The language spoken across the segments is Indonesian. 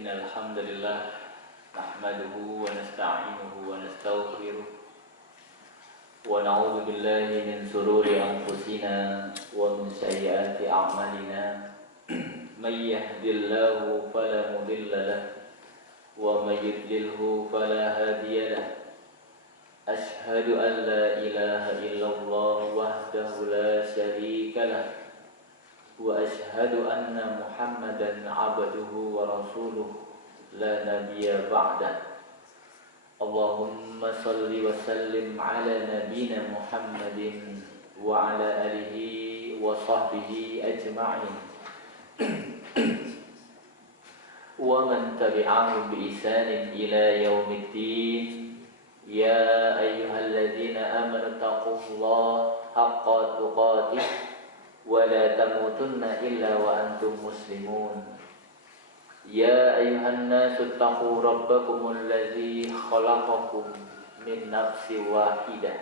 إن الحمد لله نحمده ونستعينه ونستغفره ونعوذ بالله من شرور أنفسنا ومن سيئات أعمالنا من يهد الله فلا مضل له ومن يضلله فلا هادي له أشهد أن لا إله إلا الله وحده لا شريك له وأشهد أن محمدا عبده ورسوله لا نبي بعده اللهم صل وسلم على نبينا محمد وعلى آله وصحبه أجمعين ومن تبعهم بإحسان إلى يوم الدين يا أيها الذين آمنوا اتقوا الله حق تقاته ولا تموتن إلا وأنتم مسلمون يا أيها الناس اتقوا ربكم الذي خلقكم من نفس واحدة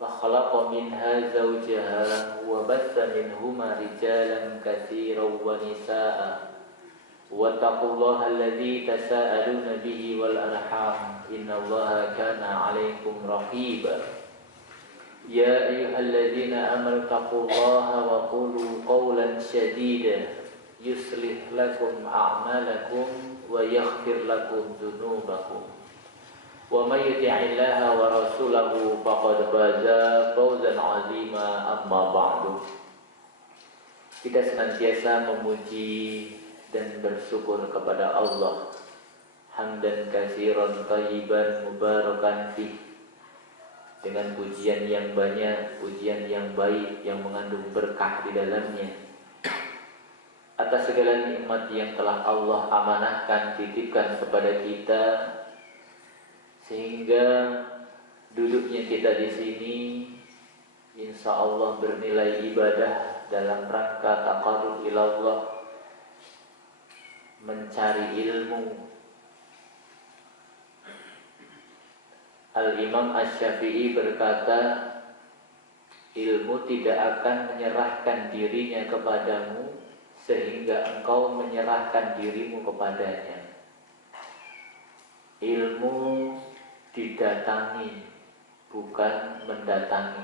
فخلق منها زوجها وبث منهما رجالا كثيرا ونساء واتقوا الله الذي تساءلون به والأرحام إن الله كان عليكم رقيبا يا أيها الذين آمنوا اتقوا الله وقولوا قولا سديدا يصلح لكم أعمالكم ويغفر لكم ذنوبكم ومن يطع الله ورسوله فقد فاز فوزا عظيما أما بعد. Kita senantiasa memuji dan bersyukur kepada Allah hamdan katsiran thayyiban mubarakan fih, dengan pujian yang banyak, pujian yang baik yang mengandung berkah di dalamnya, atas segala nikmat yang telah Allah amanahkan, titipkan kepada kita, sehingga duduknya kita di sini insya Allah bernilai ibadah dalam rangka taqarrub ila Allah, mencari ilmu. Al-Imam Asy-Syafi'i berkata, ilmu tidak akan menyerahkan dirinya kepadamu sehingga engkau menyerahkan dirimu kepadanya. Ilmu didatangi, bukan mendatangi.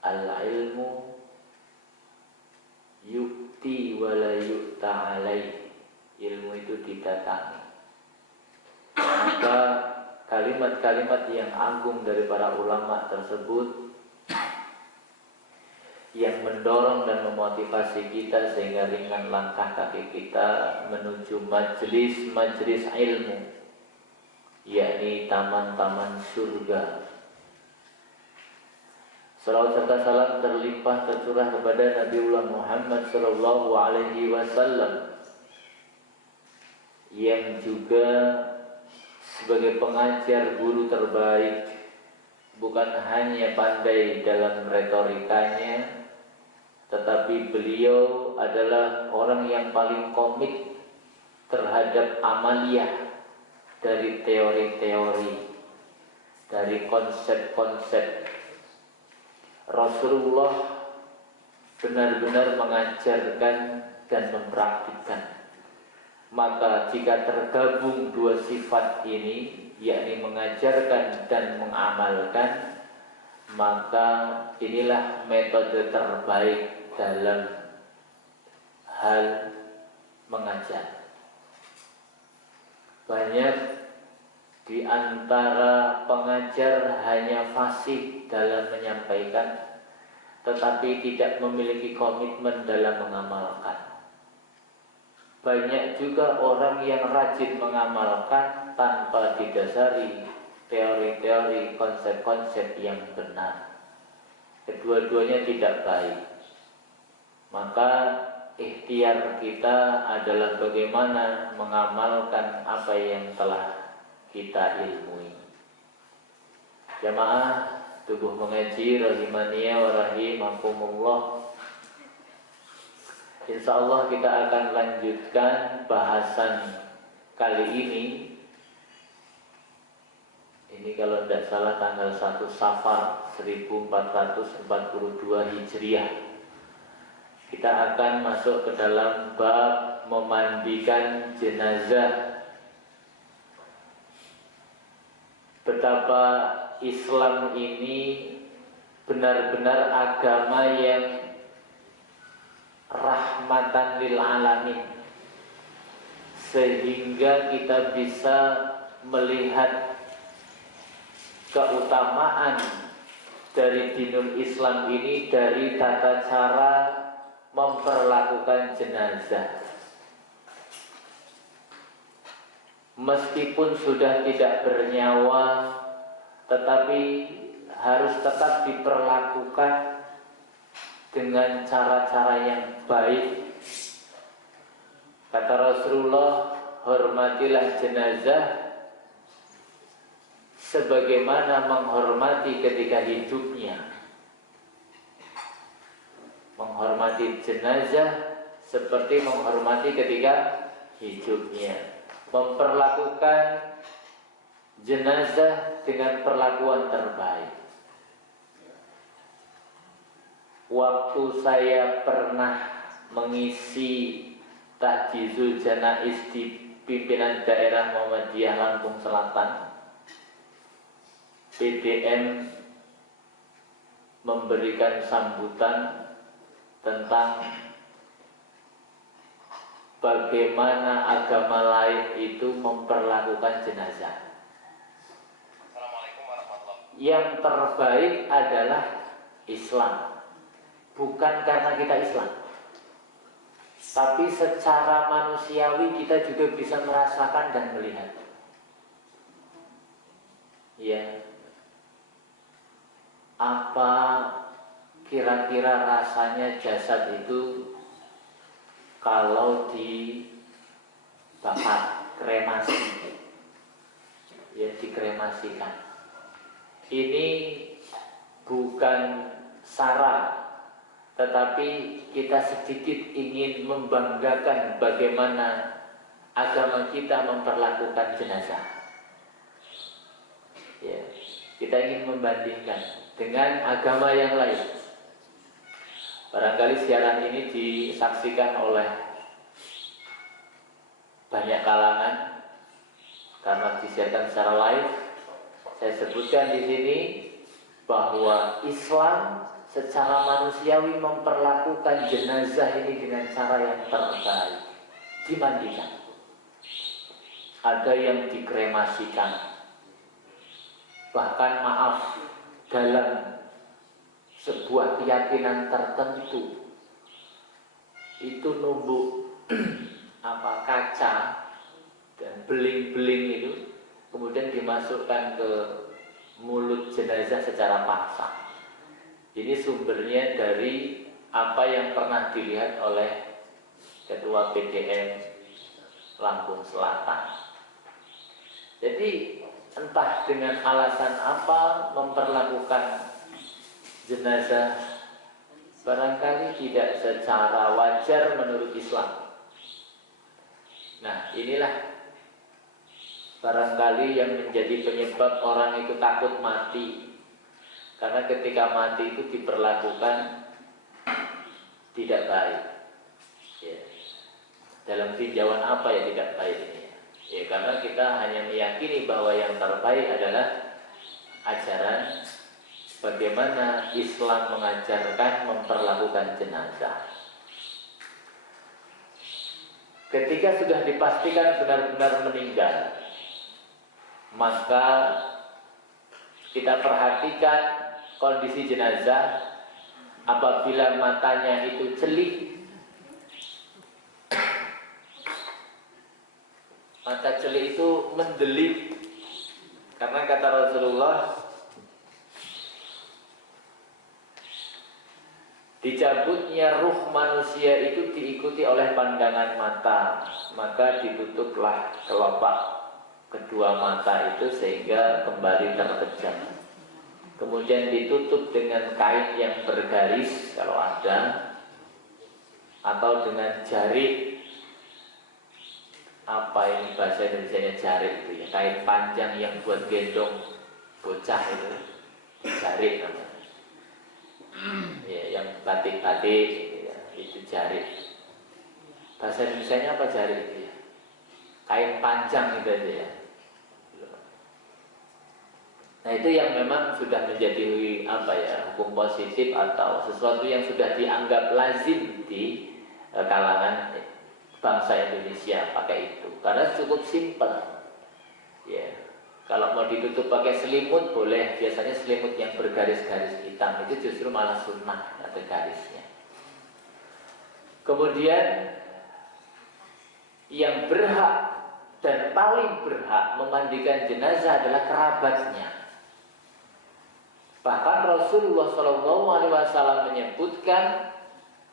Al-ilmu yukti wa la yukta alaih. Ilmu itu didatangi. Maka kalimat-kalimat yang agung dari para ulama tersebut yang mendorong dan memotivasi kita sehingga ringan langkah kaki kita menuju majelis-majelis ilmu, yakni taman-taman surga. Salawat serta salam terlimpah tercurah kepada Nabiullah Muhammad sallallahu alaihi wasallam yang juga sebagai pengajar guru terbaik, bukan hanya pandai dalam retorikanya, tetapi beliau adalah orang yang paling komit terhadap amaliyah dari teori-teori, dari konsep-konsep. Rasulullah benar-benar mengajarkan dan mempraktikkan. Maka jika tergabung dua sifat ini, yakni mengajarkan dan mengamalkan, maka inilah metode terbaik dalam hal mengajar. Banyak di antara pengajar hanya fasih dalam menyampaikan, tetapi tidak memiliki komitmen dalam mengamalkan. Banyak juga orang yang rajin mengamalkan tanpa didasari teori-teori, konsep-konsep yang benar. Kedua-duanya tidak baik. Maka ikhtiar kita adalah bagaimana mengamalkan apa yang telah kita ilmui. Jamaah tubuh mengaji rahimaniya wa rahimakumullah. Insyaallah kita akan lanjutkan bahasan kali ini. Ini kalau tidak salah tanggal 1 Safar 1442 Hijriah. Kita akan masuk ke dalam bab memandikan jenazah. Betapa Islam ini benar-benar agama yang rahmatan lil alamin, sehingga kita bisa melihat keutamaan dari dinul Islam ini dari tata cara memperlakukan jenazah. Meskipun sudah tidak bernyawa, tetapi harus tetap diperlakukan dengan cara-cara yang baik. Kata Rasulullah, hormatilah jenazah sebagaimana menghormati ketika hidupnya. Menghormati jenazah seperti menghormati ketika hidupnya. Memperlakukan jenazah dengan perlakuan terbaik. Waktu saya pernah mengisi tahjizul janaiz di pimpinan daerah Muhammadiyah Lampung Selatan, PDM memberikan sambutan tentang bagaimana agama lain itu memperlakukan jenazah. Yang terbaik adalah Islam. Bukan karena kita Islam, tapi secara manusiawi kita juga bisa merasakan dan melihat. Ya, apa kira-kira rasanya jasad itu kalau dibakar, kremasi, ya dikremasikan. Ini bukan sara, tetapi kita sedikit ingin membanggakan bagaimana agama kita memperlakukan jenazah. Ya, kita ingin membandingkan dengan agama yang lain. Barangkali siaran ini disaksikan oleh banyak kalangan karena disiarkan secara live. Saya sebutkan di sini bahwa Islam secara manusiawi memperlakukan jenazah ini dengan cara yang terbaik. Dimandikan, ada yang dikremasikan, bahkan maaf, dalam sebuah keyakinan tertentu itu numbuk kaca dan beling-beling itu kemudian dimasukkan ke mulut jenazah secara paksa. Ini sumbernya dari apa yang pernah dilihat oleh Ketua PDM Lampung Selatan. Jadi entah dengan alasan apa memperlakukan jenazah barangkali tidak secara wajar menurut Islam. Nah, inilah barangkali yang menjadi penyebab orang itu takut mati. Karena ketika mati itu diperlakukan tidak baik. Ya. Dalam tinjauan apa ya tidak baik ini? Ya, karena kita hanya meyakini bahwa yang terbaik adalah ajaran bagaimana Islam mengajarkan memperlakukan jenazah. Ketika sudah dipastikan benar-benar meninggal, maka kita perhatikan kondisi jenazah. Apabila matanya itu celik, mata celik itu mendelik, karena kata Rasulullah, dicabutnya ruh manusia itu diikuti oleh pandangan mata, maka ditutuplah kelopak kedua mata itu sehingga kembali terpejam. Kemudian ditutup dengan kain yang bergaris kalau ada, atau dengan jarik. Apa ini bahasa Indonesianya jarik itu ya? Kain panjang yang buat gendong bocah itu, jarik namanya. Ya, yang batik-batik ya, itu jarik. Bahasa Indonesianya apa jari itu ya? Kain panjang gitu aja ya. Nah itu yang memang sudah menjadi apa ya, hukum positif atau sesuatu yang sudah dianggap lazim di kalangan bangsa Indonesia pakai itu, karena cukup simpel ya. Kalau mau ditutup pakai selimut boleh, biasanya selimut yang bergaris-garis hitam itu justru malah sunnah, ada garisnya. Kemudian yang berhak dan paling berhak memandikan jenazah adalah kerabatnya. Bahkan Rasulullah SAW menyebutkan,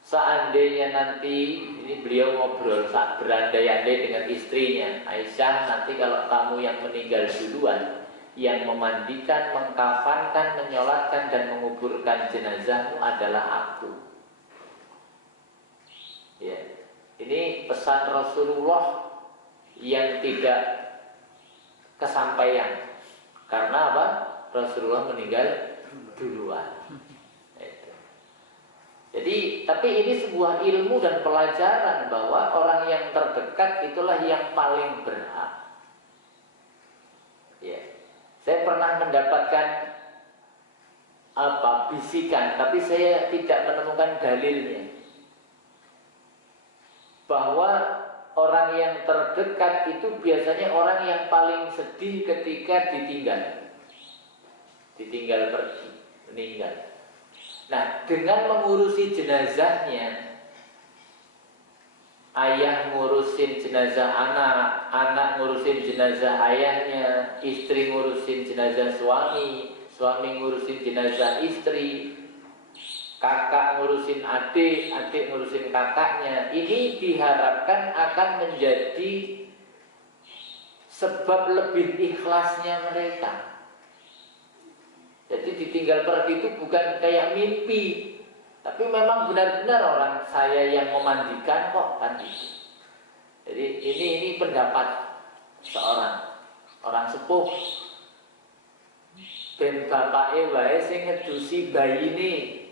seandainya nanti, ini beliau ngobrol saat berandai-andai dengan istrinya Aisyah, nanti kalau kamu yang meninggal duluan, yang memandikan, mengkafankan, menyolatkan dan menguburkan jenazahmu adalah aku. Ya, ini pesan Rasulullah yang tidak kesampaian. Karena apa? Rasulullah meninggal duluan. Jadi, tapi ini sebuah ilmu dan pelajaran bahwa orang yang terdekat itulah yang paling berhak. Ya, saya pernah mendapatkan bisikan, tapi saya tidak menemukan dalilnya, bahwa orang yang terdekat itu biasanya orang yang paling sedih ketika ditinggal pergi, meninggal. Nah, dengan mengurusi jenazahnya, ayah ngurusin jenazah anak, anak ngurusin jenazah ayahnya, istri ngurusin jenazah suami, suami ngurusin jenazah istri, kakak ngurusin adik, adik ngurusin kakaknya. Ini diharapkan akan menjadi sebab lebih ikhlasnya mereka. Jadi ditinggal pergi itu bukan kayak mimpi, tapi memang benar-benar orang saya yang memandikan kok, kan itu. Jadi ini pendapat seorang orang sepuh. Ben bapake wae sing ngedusi bayine,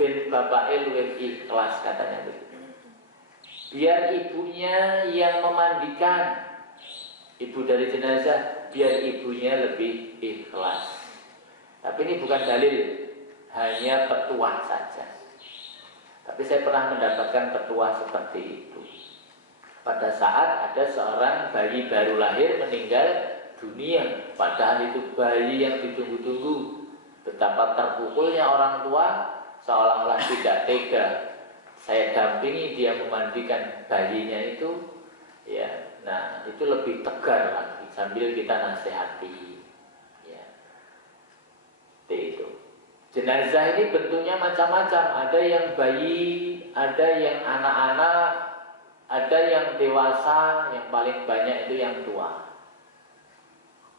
ben bapake luwih ikhlas, katanya begitu. Biar ibunya yang memandikan, ibu dari jenazah, biar ibunya lebih ikhlas. Tapi ini bukan dalil, hanya petuah saja. Tapi saya pernah mendapatkan petuah seperti itu. Pada saat ada seorang bayi baru lahir meninggal dunia, padahal itu bayi yang ditunggu-tunggu. Betapa terpukulnya orang tua, seolah-olah tidak tega. Saya dampingi dia memandikan bayinya itu, ya. Nah, itu lebih tegar lagi sambil kita nasihati. Itu. Jenazah ini bentuknya macam-macam. Ada yang bayi, ada yang anak-anak, ada yang dewasa, yang paling banyak itu yang tua.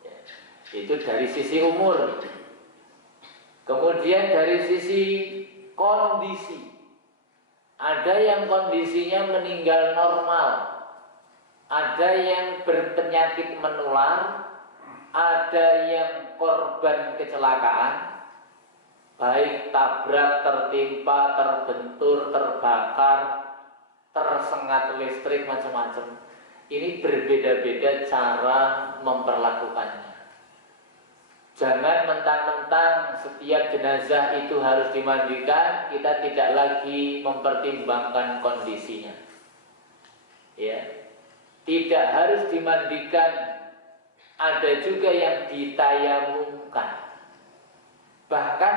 Ya. Itu dari sisi umur. Kemudian dari sisi kondisi, ada yang kondisinya meninggal normal, ada yang berpenyakit menular, ada yang korban kecelakaan, baik tabrak, tertimpa, terbentur, terbakar, tersengat listrik, macam-macam. Ini berbeda-beda cara memperlakukannya. Jangan mentang-mentang setiap jenazah itu harus dimandikan, kita tidak lagi mempertimbangkan kondisinya. Ya, tidak harus dimandikan. Ada juga yang ditayamumkan. Bahkan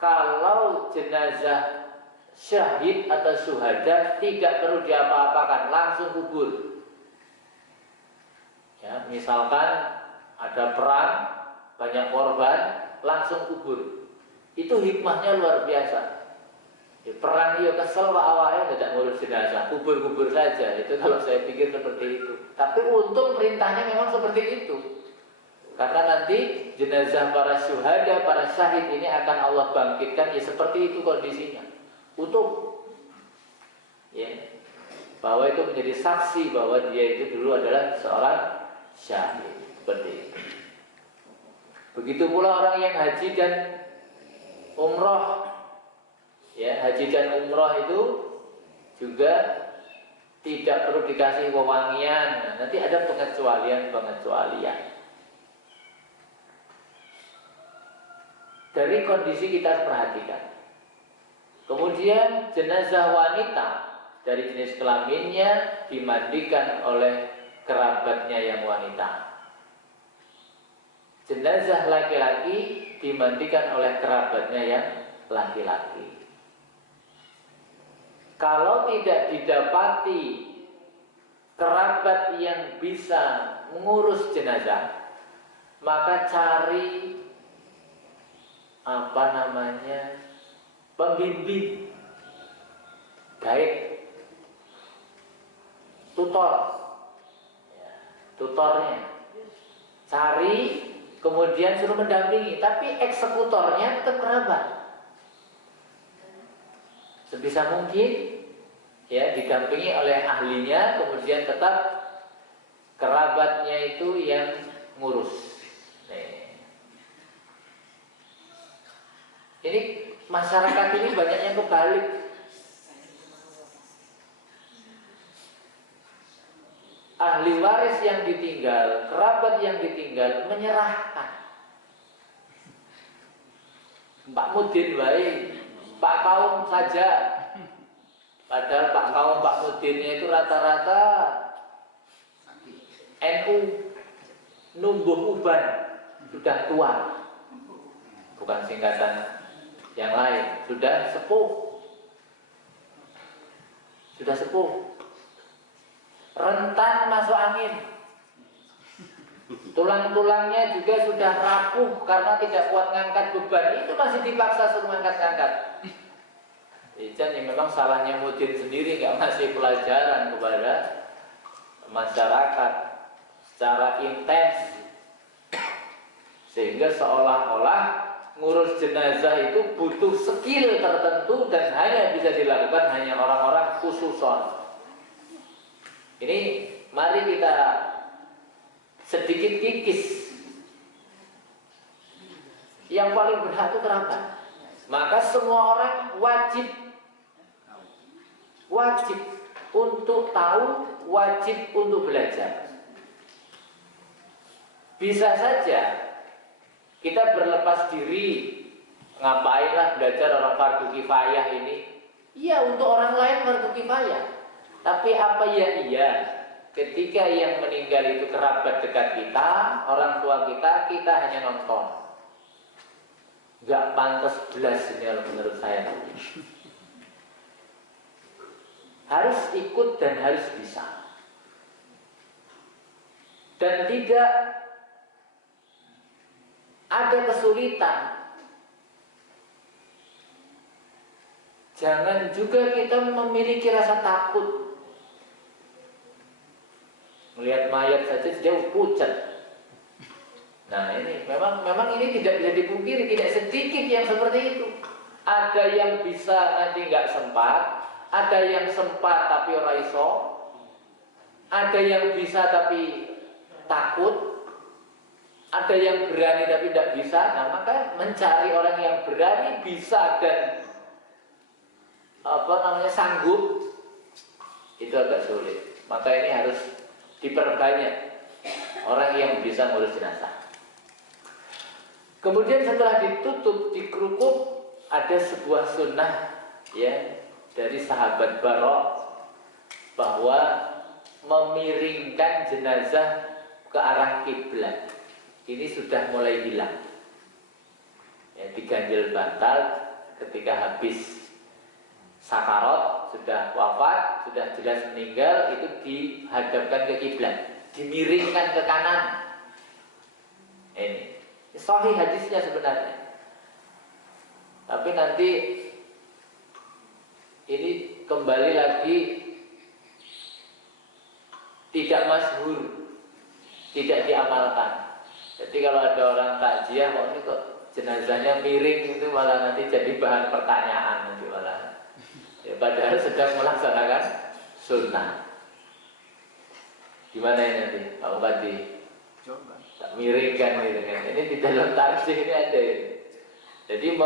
kalau jenazah syahid atau syuhada tidak perlu diapa-apakan, langsung kubur. Ya, misalkan ada perang, banyak korban, langsung kubur. Itu hikmahnya luar biasa. Ya, perang dia kesel pak awalnya tidak ngurus jenazah, kubur-kubur saja. Itu kalau saya pikir seperti itu. Tapi untung perintahnya memang seperti itu. Karena nanti jenazah para syuhada, para syahid ini akan Allah bangkitkan, ya seperti itu kondisinya. Utuh. Ya. Bahwa itu menjadi saksi bahwa dia itu dulu adalah seorang syahid. Seperti itu. Begitu pula orang yang haji dan umroh. Ya, haji dan umroh itu juga tidak perlu dikasih wewangian. Nanti ada pengecualian. Dari kondisi kita perhatikan. Kemudian jenazah wanita dari jenis kelaminnya dimandikan oleh kerabatnya yang wanita. Jenazah laki-laki dimandikan oleh kerabatnya yang laki-laki. Kalau tidak didapati kerabat yang bisa mengurus jenazah, maka cari pembimbing, guide, tutornya. Cari, kemudian suruh mendampingi, tapi eksekutornya tetap kerabat. Sebisa mungkin ya didampingi oleh ahlinya, kemudian tetap kerabatnya itu yang ngurus. Ini masyarakat ini banyak yang kebalik. Ahli waris yang ditinggal, kerabat yang ditinggal menyerahkan. Pak Mudin baik, Pak Kaum saja. Padahal Pak Kaum, Pak Mudinnya itu rata-rata NU, numbuh uban, sudah tua. Bukan singkatan yang lain, sudah sepuh. Rentan masuk angin. Tulang-tulangnya juga sudah rapuh karena tidak kuat ngangkat beban. Itu masih dipaksa suruh ngangkat-ngangkat. Jadi memang salahnya Mudin sendiri, nggak ngasih pelajaran kepada masyarakat secara intens, sehingga seolah-olah ngurus jenazah itu butuh skill tertentu dan hanya bisa dilakukan hanya orang-orang khususon. Ini mari kita sedikit kikis. Yang paling berhak itu kerabat. Maka semua orang wajib untuk tahu, wajib untuk belajar. Bisa saja kita berlepas diri, ngapainlah belajar orang fardu kifayah ini? Iya, untuk orang lain fardu kifayah. Tapi apa ya iya, ketika yang meninggal itu kerabat dekat kita, orang tua kita, kita hanya nonton. Gak pantas belas ini kalau menurut saya. Harus ikut dan harus bisa. Dan tidak ada kesulitan. Jangan juga kita memiliki rasa takut. Melihat mayat saja jauh pucat. Nah ini memang ini tidak bisa dipungkiri, tidak sedikit yang seperti itu. Ada yang bisa nanti nggak sempat, ada yang sempat tapi ora iso, ada yang bisa tapi takut, ada yang berani tapi tidak bisa. Nah maka mencari orang yang berani, bisa dan sanggup itu agak sulit. Maka ini harus diperbanyak orang yang bisa ngurus jenazah. Kemudian setelah ditutup, dikerukuk, ada sebuah sunnah ya dari sahabat Barok bahwa memiringkan jenazah ke arah kiblat ini sudah mulai hilang. Ya, diganjil bantal ketika habis sakarat, sudah wafat, sudah jelas meninggal, itu dihadapkan ke kiblat, dimiringkan ke kanan. Ini sahih hadisnya sebenarnya. Tapi nanti ini kembali lagi tidak masyhur, tidak diamalkan. Jadi kalau ada orang takziah, ini kok jenazahnya miring, itu malah nanti jadi bahan pertanyaan nanti malah. Ya, padahal sedang melaksanakan sunnah. Gimana ini nanti Pak Bupati? Coba. Tak miringkan gitu kan. Ini di dalam tarsih ini ada ini. Jadi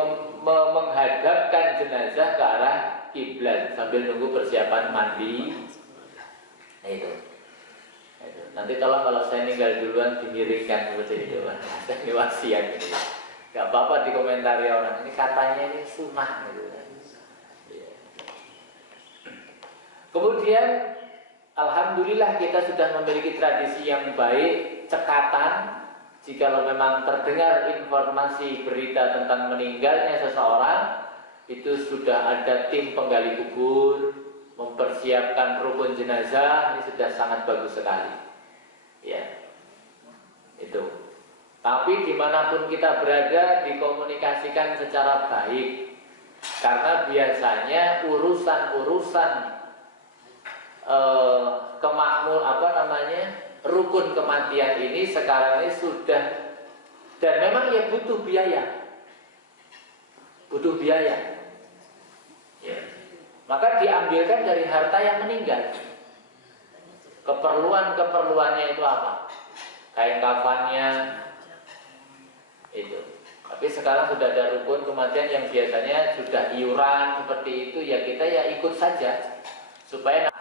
menghadapkan jenazah ke arah kiblat sambil nunggu persiapan mandi, Nah, itu. Nanti tolong kalau saya meninggal duluan dimiringkan seperti itu, ini wasiat gitu. Gak apa-apa dikomentari orang. Ini katanya ini sunnah gitu. Kemudian, alhamdulillah kita sudah memiliki tradisi yang baik, cekatan. Jikalau memang terdengar informasi berita tentang meninggalnya seseorang, itu sudah ada tim penggali kubur, mempersiapkan rukun jenazah, ini sudah sangat bagus sekali. Ya, itu. Tapi dimanapun kita berada, dikomunikasikan secara baik, karena biasanya urusan-urusan rukun kematian ini sekarang ini sudah, dan memang ya butuh biaya. Ya. Maka diambilkan dari harta yang meninggal. Keperluannya itu apa? Kain kafannya itu. Tapi sekarang sudah ada rukun kematian yang biasanya sudah iuran seperti itu, ya kita ya ikut saja. Supaya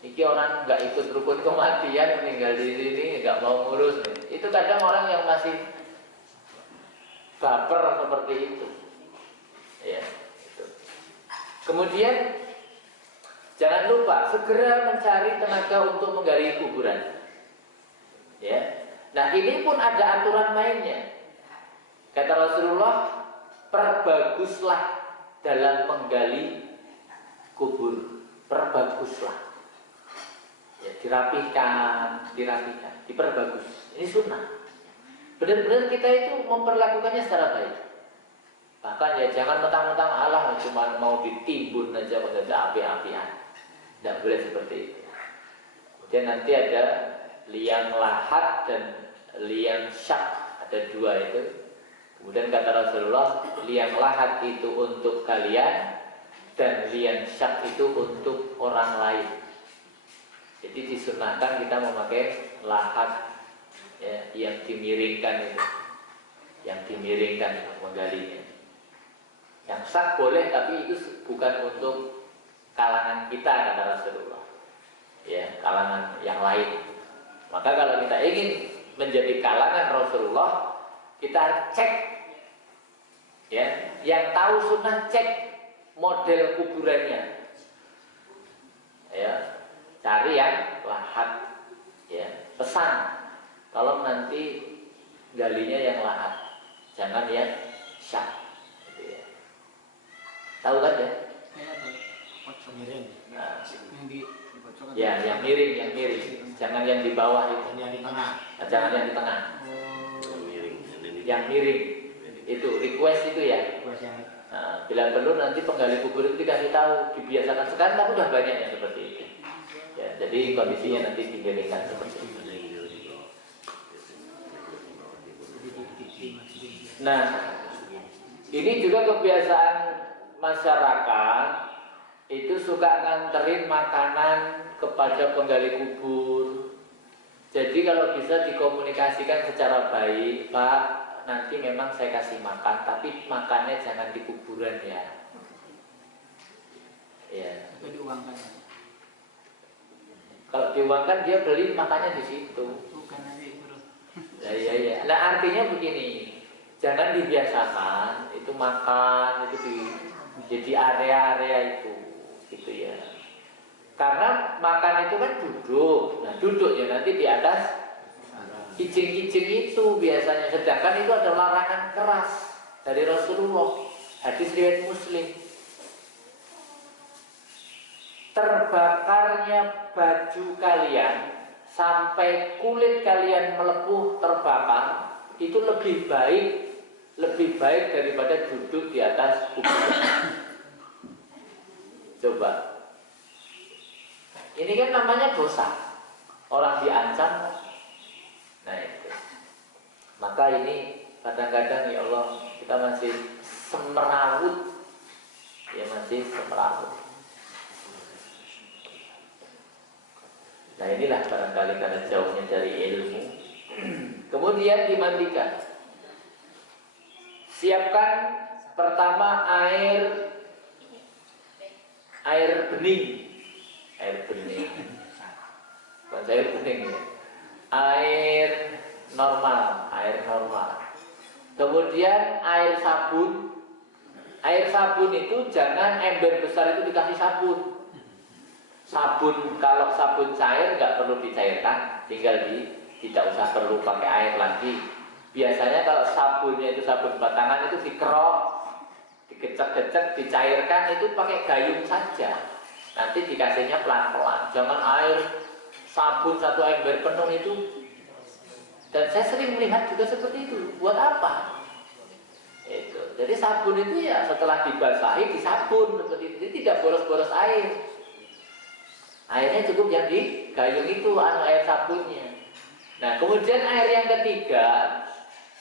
iki orang nggak ikut rukun kematian, meninggal di sini nggak mau ngurus. Itu kadang orang yang masih baper seperti itu. Ya, itu. Kemudian jangan lupa segera mencari tenaga untuk menggali kuburan. Ya. Nah, ini pun ada aturan mainnya. Kata Rasulullah, perbaguslah dalam menggali kubur. Perbaguslah. Ya, dirapikan, diperbagus. Ini sunnah. Benar-benar kita itu memperlakukannya secara baik. Bahkan ya jangan mentang-mentang Allah cuma mau ditimbun aja saja api-apian. Tidak boleh seperti itu. Kemudian nanti ada liang lahat dan liang syak, ada dua itu. Kemudian kata Rasulullah, liang lahat itu untuk kalian dan liang syak itu untuk orang lain. Jadi disunahkan kita memakai lahat ya, yang dimiringkan itu, yang dimiringkan menggalinya. Yang syak boleh, tapi itu bukan untuk kalangan kita, kata Rasulullah. Ya, kalangan yang lain. Maka kalau kita ingin menjadi kalangan Rasulullah, kita cek, ya, yang tahu sunnah cek model kuburannya, ya, cari yang lahat, ya, pesan. Kalau nanti galinya yang lahat, jangan yang syak. Tahu kan ya? Nah, ya, yang miring, jangan yang di bawah itu. Yang di tengah. Jangan yang di tengah. Yang miring itu request itu ya. Nah, bila perlu nanti penggali kubur itu dikasih tahu, dibiasakan. Sekarang kan udah banyak yang seperti itu. Ya, jadi kondisinya nanti dimiringkan seperti itu. Nah, ini juga kebiasaan masyarakat itu suka nganterin makanan kepada penggali kubur. Jadi kalau bisa dikomunikasikan secara baik, Pak, nanti memang saya kasih makan, tapi makannya jangan di kuburan ya. Ya. Atau diuangkan? Kalau diuangkan dia beli makannya di situ. Bukan nanti bro. Ya. Nah artinya begini, jangan dibiasakan itu makan itu jadi area-area itu, gitu ya. Karena makan itu kan duduk, nah duduk ya nanti di atas kijing-kijing itu biasanya. Sedangkan itu ada larangan keras dari Rasulullah, hadis riwayat Muslim. Terbakarnya baju kalian sampai kulit kalian melepuh terbakar itu lebih baik daripada duduk di atas kuburan. Coba. Ini kan namanya dosa. Orang diancam. Nah itu. Maka ini kadang-kadang ya Allah kita masih semerawut. Ya masih semerawut. Nah inilah barangkali karena jauhnya dari ilmu. Kemudian dimandikan. Siapkan pertama air bening. bukan sayur bening ya. Air normal, air normal. Kemudian air sabun. Air sabun itu jangan ember besar itu dikasih sabun. Sabun, kalau sabun cair nggak perlu dicairkan, tinggal tidak usah perlu pakai air lagi. Biasanya kalau sabunnya itu sabun batangan itu dikerok, dikecek-kecek, dicairkan, itu pakai gayung saja. Nanti dikasihnya pelan-pelan. Jangan air sabun satu ember penuh itu. Dan saya sering melihat juga seperti itu. Buat apa? Itu. Jadi sabun itu ya setelah dibasahi disabun seperti itu. Jadi tidak boros-boros air. Airnya cukup yang di gayung itu, air sabunnya. Nah, kemudian air yang ketiga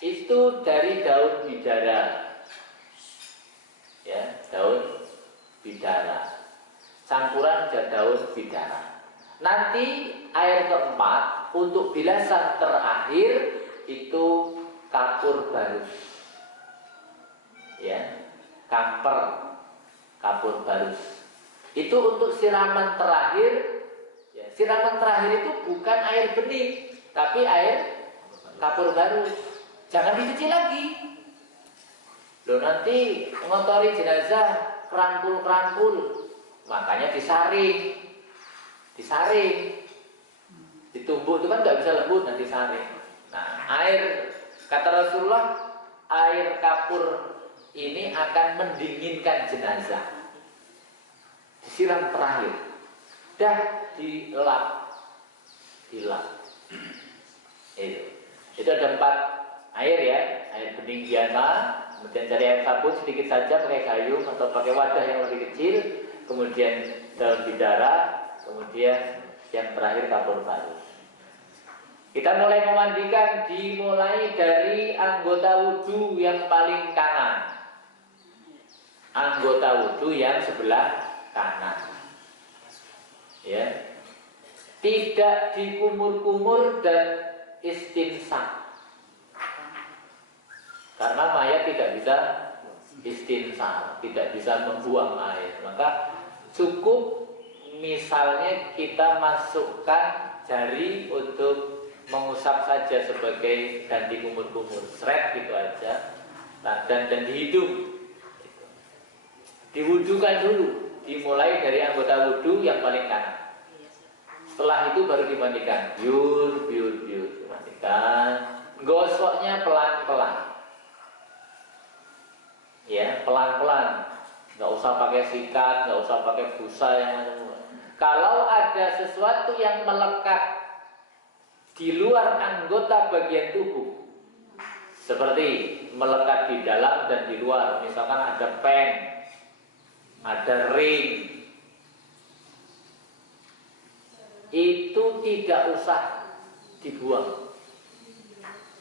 itu dari daun bidara. Ya, daun bidara. Campuran daun bidara. Nanti air keempat untuk bilasan terakhir itu kapur barus. Ya, kapur barus. Itu untuk siraman terakhir. Ya, siraman terakhir itu bukan air bening, tapi air kapur barus. Jangan dicuci lagi. Loh, nanti mengotori jenazah, kerampul-kerampul. Makanya disaring. Ditumbuk itu kan nggak bisa lembut, nanti saring. Nah, air, kata Rasulullah, air kapur ini akan mendinginkan jenazah. Disiram terakhir, dah dilap. Itu ada 4 air ya, air bening biasa. Kemudian cari air sabun sedikit saja pakai gayung atau pakai wadah yang lebih kecil. Kemudian daun bidara. Kemudian yang terakhir kapur barus. Kita mulai memandikan dimulai dari anggota wudhu yang paling kanan. Anggota wudhu yang sebelah kanan. Ya. Tidak dikumur-kumur dan istinsak. Karena mayat tidak bisa istinsak, tidak bisa membuang air. Maka cukup misalnya kita masukkan jari untuk mengusap saja sebagai ganti kumur-kumur, seret gitu aja. Nah, dan di hidung diwudukan dulu, dimulai dari anggota wudhu yang paling kanan. Setelah itu baru dimandikan, biur dimandikan. Gosoknya pelan-pelan, ya pelan-pelan. Nggak usah pakai sikat, nggak usah pakai busa yang macam-macam. Kalau ada sesuatu yang melekat di luar anggota bagian tubuh, seperti melekat di dalam dan di luar, misalkan ada pen, ada ring, itu tidak usah dibuang.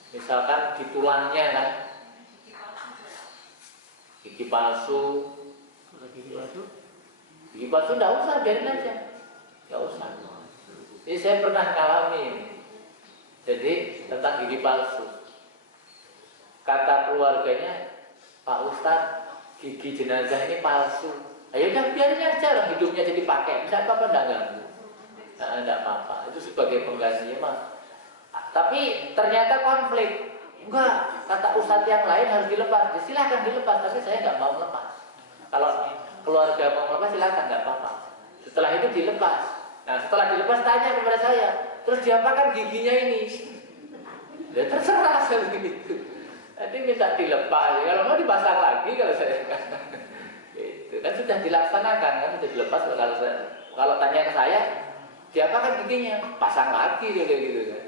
Misalkan di tulangnya kan, gigi palsu, gigi palsu tidak usah, biarin aja, nggak usah. Ini saya pernah alami. Jadi tentang gigi palsu, kata keluarganya, Pak Ustadz, gigi jenazah ini palsu. Ayo udah biarin aja, lah hidupnya jadi pakai, tidak apa-apa, tidak ganggu. Nah, tidak apa-apa, itu sebagai pengganti mah. Tapi ternyata konflik. Enggak, kata ustadz yang lain harus dilepas. Ya, silahkan dilepas, tapi saya nggak mau melepas. Kalau keluarga mau melepas silahkan, nggak apa-apa. Setelah itu dilepas. Nah, setelah dilepas tanya kepada saya, terus diapakan giginya ini? Ya terserah saya begitu. Nanti minta dilepas. Kalau mau dipasang lagi kalau saya itu kan sudah dilaksanakan, kan sudah dilepas. Kalau tanya ke saya, diapakan giginya? Pasang lagi gitu kan.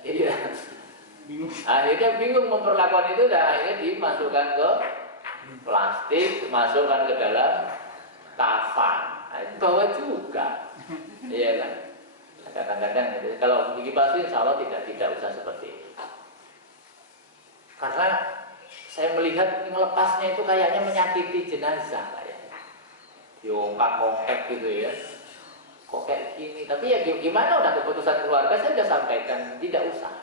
Iya. Akhirnya bingung memperlakukan itu, dan akhirnya dimasukkan ke plastik, masukkan ke dalam kafan. Bawa juga, iya kan? Kadang-kadang gitu. Kalau gigi palsu insya Allah tidak usah seperti itu. Karena saya melihat melepasnya itu kayaknya menyakiti jenazah kayaknya. Diongkak-ongkek gitu ya. Kok kayak gini, tapi ya gimana, udah keputusan keluarga, saya sudah sampaikan tidak usah.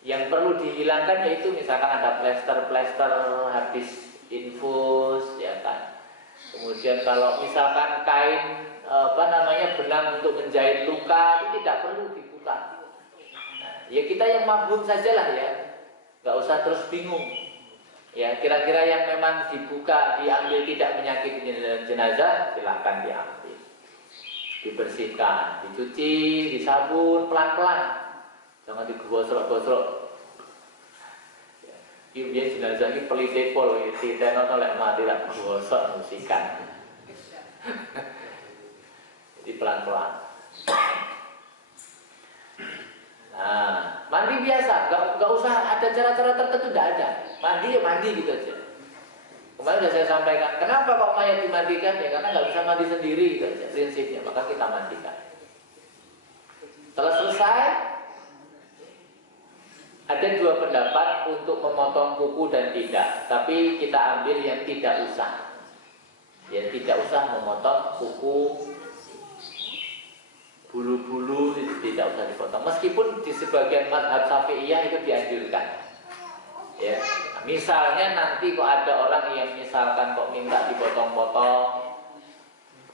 Yang perlu dihilangkan yaitu misalkan ada plester habis infus, ya kan. Kemudian kalau misalkan kain benang untuk menjahit luka itu tidak perlu dibuka. Nah, ya kita yang mabuk sajalah ya, nggak usah terus bingung. Ya kira-kira yang memang dibuka, diambil tidak menyakiti jenazah, silahkan diambil, dibersihkan, dicuci, disabun pelan-pelan, jangan digosrok-gosrok. Ini biar jenazah ini pelite pol, kita nolak mati lah, gosok musikan. Jadi pelan-pelan. Nah, mandi biasa, nggak usah ada cara-cara tertentu, tidak ada. Mandi ya mandi gitu aja. Kemarin sudah saya sampaikan, kenapa kok mayat dimandikan? Ya karena nggak bisa mandi sendiri gitu aja prinsipnya, maka kita mandikan. Setelah selesai, ada dua pendapat untuk memotong kuku dan tidak, tapi kita ambil yang tidak usah. Yang tidak usah memotong kuku, bulu-bulu itu tidak usah dipotong. Meskipun di sebagian mazhab Syafi'iyah itu dianjurkan. Ya, misalnya nanti kok ada orang yang misalkan kok minta dipotong-potong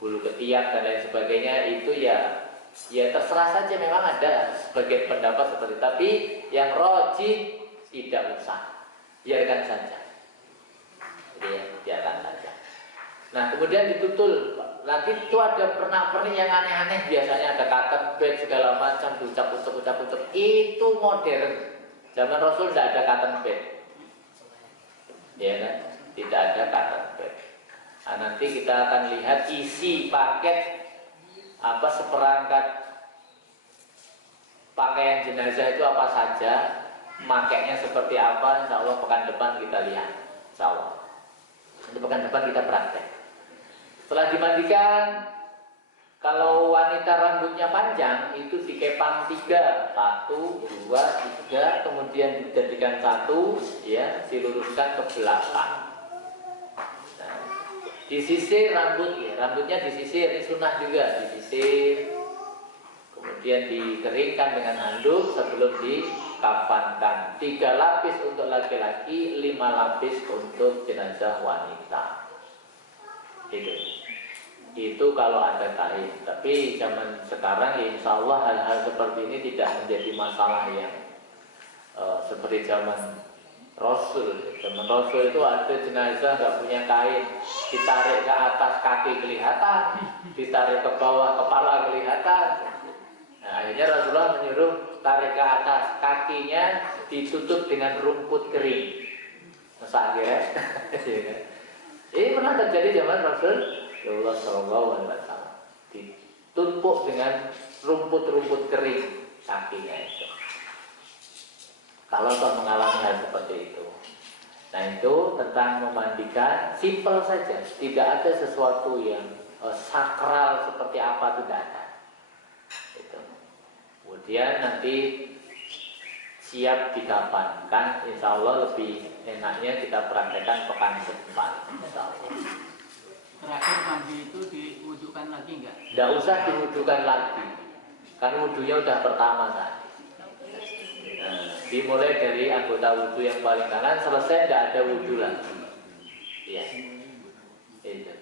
bulu ketiak dan lain sebagainya, itu ya terserah saja. Memang ada sebagian pendapat seperti itu, tapi yang rajih tidak usah, biarkan saja. Jadi ya, biarkan saja. Nah kemudian ditutul. Nanti itu ada pernak-pernik yang aneh-aneh, biasanya ada cotton bed segala macam, ucap-ucap. Itu modern. Zaman Rasul tidak ada cotton bed, ya kan? Tidak ada cotton bed. Nah, nanti kita akan lihat isi paket seperangkat pakaian jenazah itu apa saja, makainya seperti apa. Insya Allah pekan depan kita lihat. Insya Allah. Nanti pekan depan kita praktek. Setelah dimandikan, kalau wanita rambutnya panjang itu dikepang 3, 1, 2, 3, kemudian dijadikan 1, ya, diluruskan ke belakang. Nah, disisir rambutnya disisir, ini sunnah juga, disisir, kemudian dikeringkan dengan handuk sebelum dikafankan. 3 lapis untuk laki-laki, 5 lapis untuk jenazah wanita. Itu kalau ada kain. Tapi zaman sekarang ya insya Allah hal-hal seperti ini tidak menjadi masalah yang seperti zaman Rasul. Zaman Rasul itu ada jenazah nggak punya kain, ditarik ke atas kaki kelihatan, ditarik ke bawah kepala kelihatan. Nah, akhirnya Rasulullah menyuruh tarik ke atas, kakinya ditutup dengan rumput kering. Masa akhirnya ini pernah terjadi zaman Rasulullah SAW, ditumpuk dengan rumput-rumput kering kakinya itu. Kalau toh mengalami hal seperti itu, nah itu tentang memandikan, simpel saja, tidak ada sesuatu yang sakral seperti apa, tidak ada. Itu. Kemudian nanti siap dikafankan, insya Allah lebih enaknya kita praktekkan pekan depan, insya Allah. Terakhir mandi itu diwudukan lagi enggak? Tidak usah diwudukan lagi, kan wudunya udah pertama tadi. Nah, dimulai dari anggota wudu yang paling kanan, selesai tidak ada wudu lagi. Ya, itu.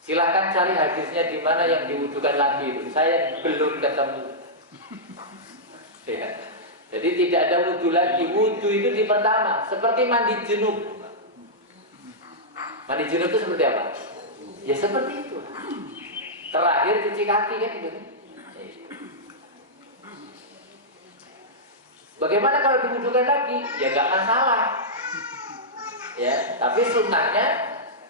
Silahkan cari hadisnya di mana yang diwudukan lagi itu. Saya belum ketemu. Ya. Jadi tidak ada wudu lagi. Wudu itu di pertama, seperti mandi junub. Mandi junub itu seperti apa? Ya seperti itu. Terakhir cuci kaki kan gitu. Bagaimana kalau diwudukan lagi? Ya nggak masalah. Ya, tapi sunnahnya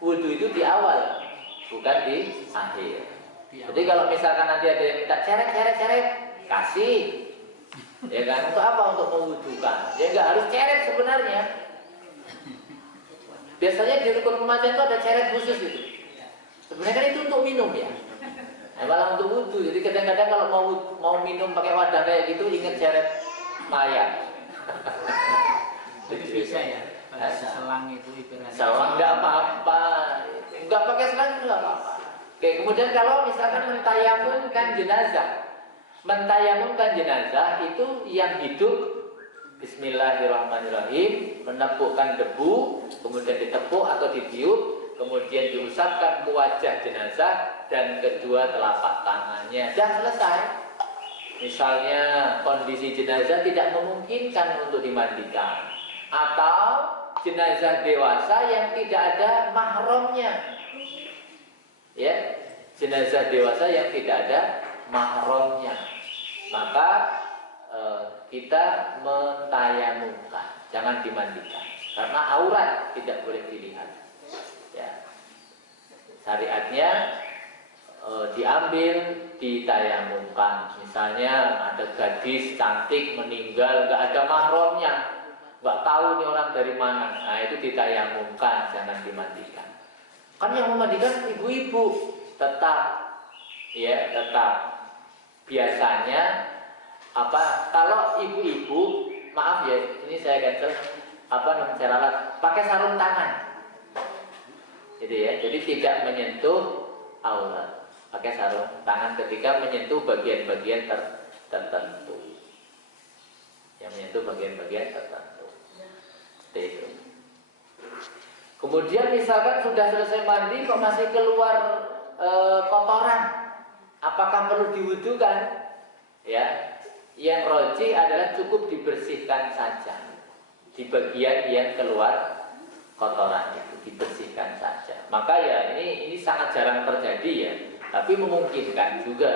wudu itu di awal, bukan di akhir. Jadi kalau misalkan nanti ada yang minta ceret, kasih. Ya kan, untuk apa? Untuk mewudukan. Ya nggak harus ceret sebenarnya. Biasanya di rukun pemacaan itu ada ceret khusus itu. Sebenarnya kan itu untuk minum ya. Nah, malah untuk wudhu. Jadi kadang-kadang kalau mau minum pakai wadah kayak gitu, ingat ceret mayat. Jadi bisa ya. Selang itu ibaratnya. Selang nggak apa-apa. Nggak pakai selang nggak apa-apa. Oke, kemudian kalau misalkan mentayamumkan jenazah. Mentayamumkan jenazah itu yang hidup, bismillahirrahmanirrahim, menepukkan debu, kemudian ditepuk atau ditiup, kemudian diusapkan ke wajah jenazah, dan kedua telapak tangannya. Dan selesai. Misalnya kondisi jenazah tidak memungkinkan untuk dimandikan, atau jenazah dewasa yang tidak ada mahramnya. Ya, jenazah dewasa yang tidak ada mahramnya, maka kita mentayamumkan, jangan dimandikan, karena aurat tidak boleh dilihat. Ya, syariatnya diambil, ditayamumkan. Misalnya ada gadis cantik meninggal, nggak ada mahramnya, nggak tahu nih orang dari mana, nah itu ditayamumkan, jangan dimandikan. Kan yang memandikan ibu-ibu, tetap, ya tetap. Biasanya kalau ibu-ibu, maaf ya, ini saya cancel, saya ralat, pakai sarung tangan, gitu ya. Jadi tidak menyentuh aurat, pakai sarung tangan ketika menyentuh bagian-bagian tertentu, yang menyentuh bagian-bagian tertentu. Seperti itu. Kemudian misalkan sudah selesai mandi kok masih keluar kotoran, apakah perlu diwudukan? Ya, yang roji adalah cukup dibersihkan saja di bagian yang keluar kotoran itu, dibersihkan saja. Maka ya ini sangat jarang terjadi ya, tapi memungkinkan juga,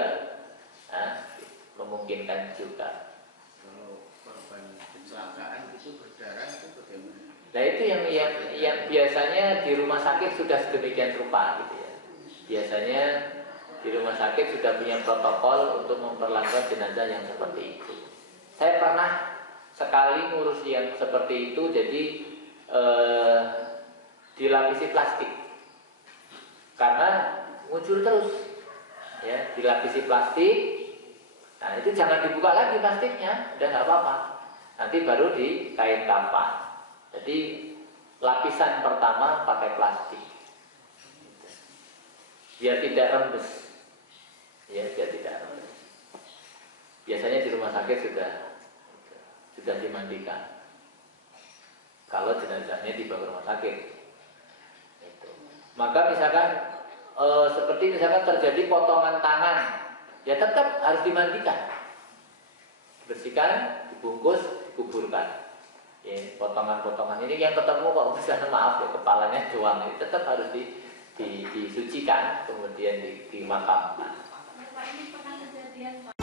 memungkinkan juga. Kalau korban kecelakaan itu berdarah itu bagaimana? Nah itu yang biasanya di rumah sakit sudah sedemikian rupa gitu ya. Biasanya di rumah sakit sudah punya protokol untuk memperlakukan jenazah yang seperti itu. Saya pernah sekali ngurus yang seperti itu, jadi dilapisi plastik karena muncul terus, ya dilapisi plastik. Nah itu jangan dibuka lagi plastiknya, udah nggak apa-apa. Nanti baru di kain kafan. Jadi lapisan pertama pakai plastik, biar tidak rembes, ya biar tidak rembes. Biasanya di rumah sakit sudah dimandikan. Kalau jenazahnya dibawa ke rumah sakit, itu. Maka misalkan seperti misalkan terjadi potongan tangan, ya tetap harus dimandikan, bersihkan, dibungkus, dikuburkan. Ya, potongan-potongan ini yang ketemu kok misalnya maaf ya kepalanya doang, ini tetap harus disucikan, kemudian dimakamkan. Pak, ini pernah kejadian Pak.